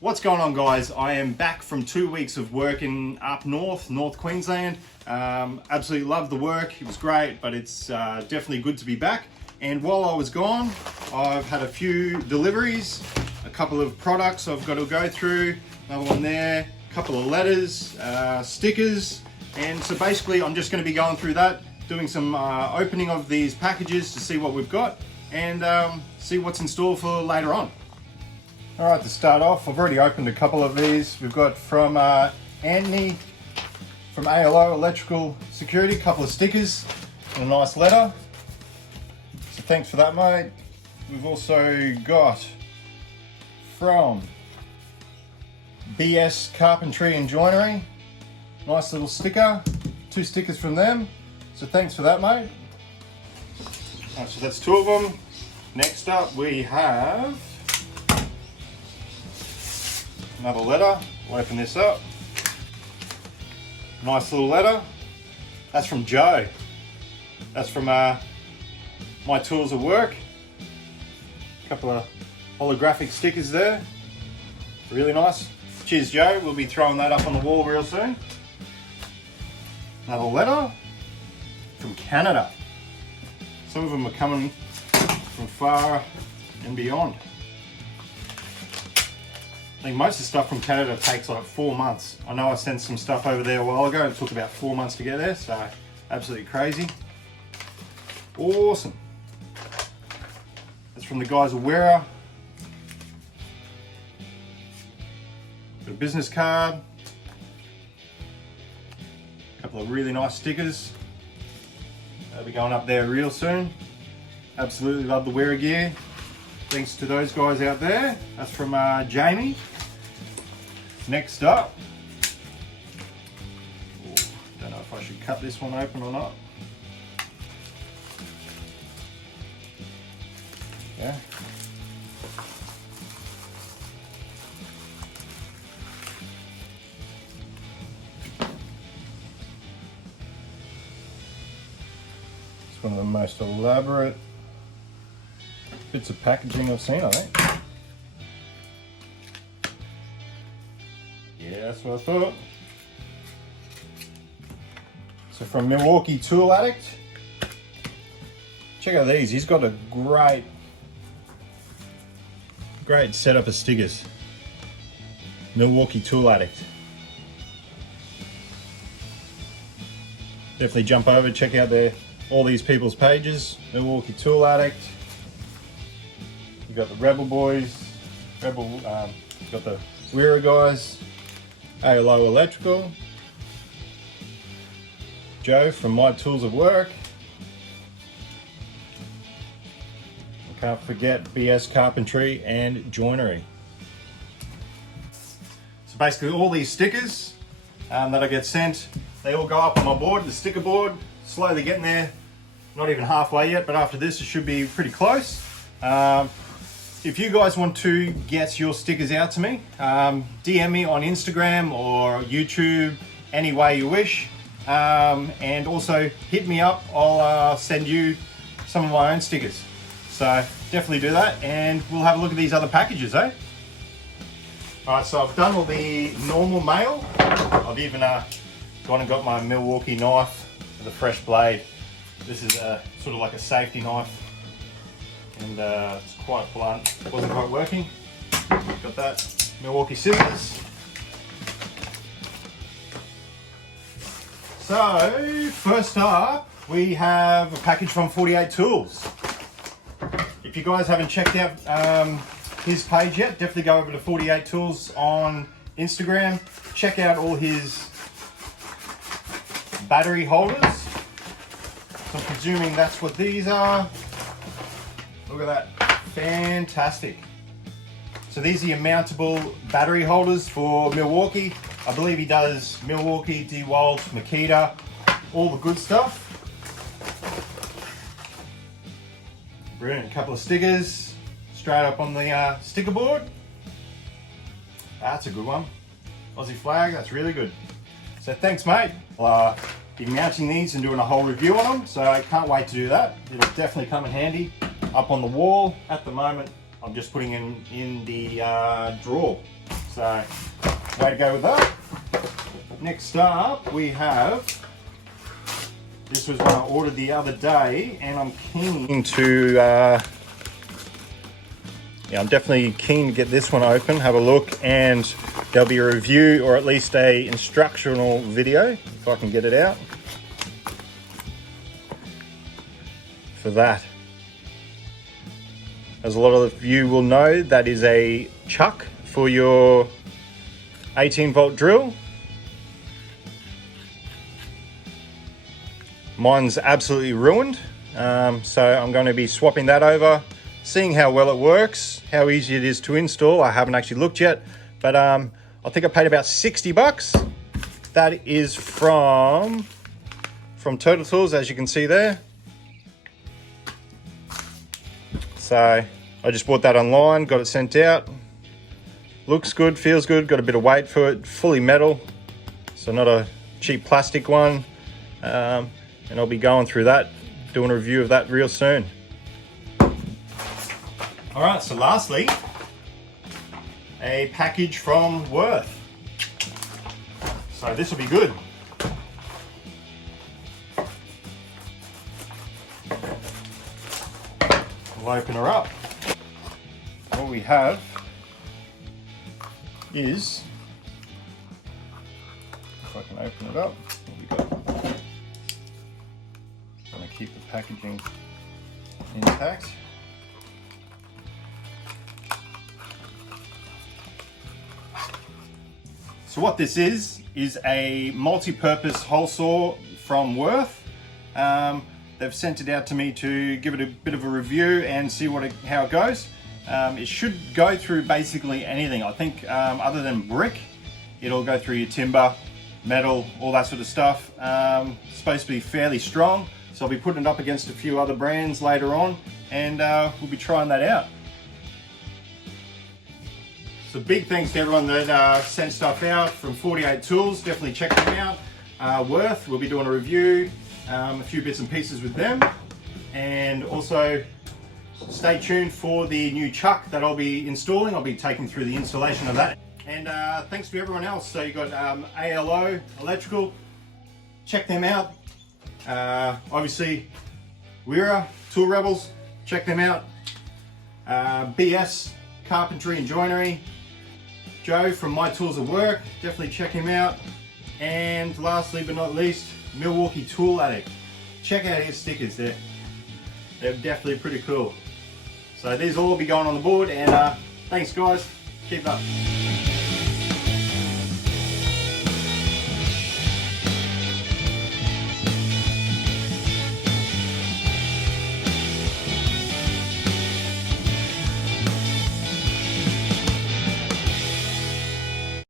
What's going on, guys? I am back from 2 weeks of working up north Queensland. Absolutely loved the work. It was great, but it's definitely good to be back. And while I was gone, I've had a few deliveries, a couple of products I've got to go through, another one there, a couple of letters, stickers. And so basically I'm just going to be going through that, doing some opening of these packages to see what we've got and see what's in store for later on. All right, to start off, I've already opened a couple of these. We've got from Anthony from ALO Electrical Security, a couple of stickers and a nice letter. So thanks for that, mate. We've also got from BS Carpentry and Joinery, nice little sticker, 2 stickers from them. So thanks for that, mate. All right, so that's 2 of them. Next up we have another letter. We'll open this up. Nice little letter. That's from Joe. That's from My Tools of Work. A couple of holographic stickers there. Really nice. Cheers, Joe. We'll be throwing that up on the wall real soon. Another letter from Canada. Some of them are coming from far and beyond. I think most of the stuff from Canada takes like 4 months. I know I sent some stuff over there a while ago. It took about 4 months to get there, so absolutely crazy. Awesome. That's from the guys at Wurth. Got a business card. A couple of really nice stickers. They'll be going up there real soon. Absolutely love the Wurth gear. Thanks to those guys out there. That's from Jamie. Next up, don't know if I should cut this one open or not. Yeah. It's one of the most elaborate bits of packaging I've seen, I think. Yeah, that's what I thought. So from Milwaukee Tool Addict. Check out these. He's got a great setup of stickers. Milwaukee Tool Addict. Definitely jump over, check out all these people's pages. Milwaukee Tool Addict. You got the Rebel Boys, got the Wurth guys, ALO Electrical, Joe from My Tools of Work. I can't forget BS Carpentry and Joinery. So basically all these stickers that I get sent, they all go up on my board, the sticker board, slowly getting there, not even halfway yet, but after this it should be pretty close. If you guys want to get your stickers out to me, DM me on Instagram or YouTube, any way you wish. And also hit me up, I'll send you some of my own stickers. So definitely do that, and we'll have a look at these other packages, eh? All right, so I've done all the normal mail. I've even gone and got my Milwaukee knife with a fresh blade. This is sort of like a safety knife. And it's quite blunt, wasn't quite working. Got that. Milwaukee scissors. So, first up, we have a package from 48 Tools. If you guys haven't checked out his page yet, definitely go over to 48 Tools on Instagram. Check out all his battery holders. So I'm presuming that's what these are. Look at that, fantastic. So these are your mountable battery holders for Milwaukee. I believe he does Milwaukee, DeWalt, Makita, all the good stuff. Brilliant, a couple of stickers straight up on the sticker board. That's a good one. Aussie flag, that's really good. So thanks, mate. I'll be mounting these and doing a whole review on them, so I can't wait to do that. It'll definitely come in handy. Up on the wall at the moment, I'm just putting in the drawer. So, way to go with that. Next up, we have, this was one I ordered the other day, and I'm keen to, I'm definitely keen to get this one open, have a look, and there'll be a review or at least a instructional video, if I can get it out, for that. As a lot of you will know, that is a chuck for your 18-volt drill. Mine's absolutely ruined, so I'm going to be swapping that over, seeing how well it works, how easy it is to install. I haven't actually looked yet, but I think I paid about 60 bucks. That is from Turtle Tools, as you can see there. So I just bought that online, got it sent out. Looks good, feels good, got a bit of weight for it, fully metal, so not a cheap plastic one. And I'll be going through that, doing a review of that real soon. All right, so lastly, a package from Wurth. So this will be good. We'll open her up. What we have is, if I can open it up, what we got? Going to keep the packaging intact. So what this is a multi-purpose hole saw from Wurth. They've sent it out to me to give it a bit of a review and see how it goes. It should go through basically anything. I think other than brick, it'll go through your timber, metal, all that sort of stuff. It's supposed to be fairly strong, so I'll be putting it up against a few other brands later on, and we'll be trying that out. So big thanks to everyone that sent stuff out from 48 Tools. Definitely check them out. Wurth, we'll be doing a review, a few bits and pieces with them, and also stay tuned for the new chuck that I'll be installing. I'll be taking through the installation of that. And thanks to everyone else. So you've got ALO Electrical, check them out. Obviously, Weira, Tool Rebels, check them out. BS, Carpentry and Joinery. Joe from My Tools at Work, definitely check him out. And lastly but not least, Milwaukee Tool Addict. Check out his stickers there. They're definitely pretty cool. So these will all be going on the board, and thanks guys, keep up.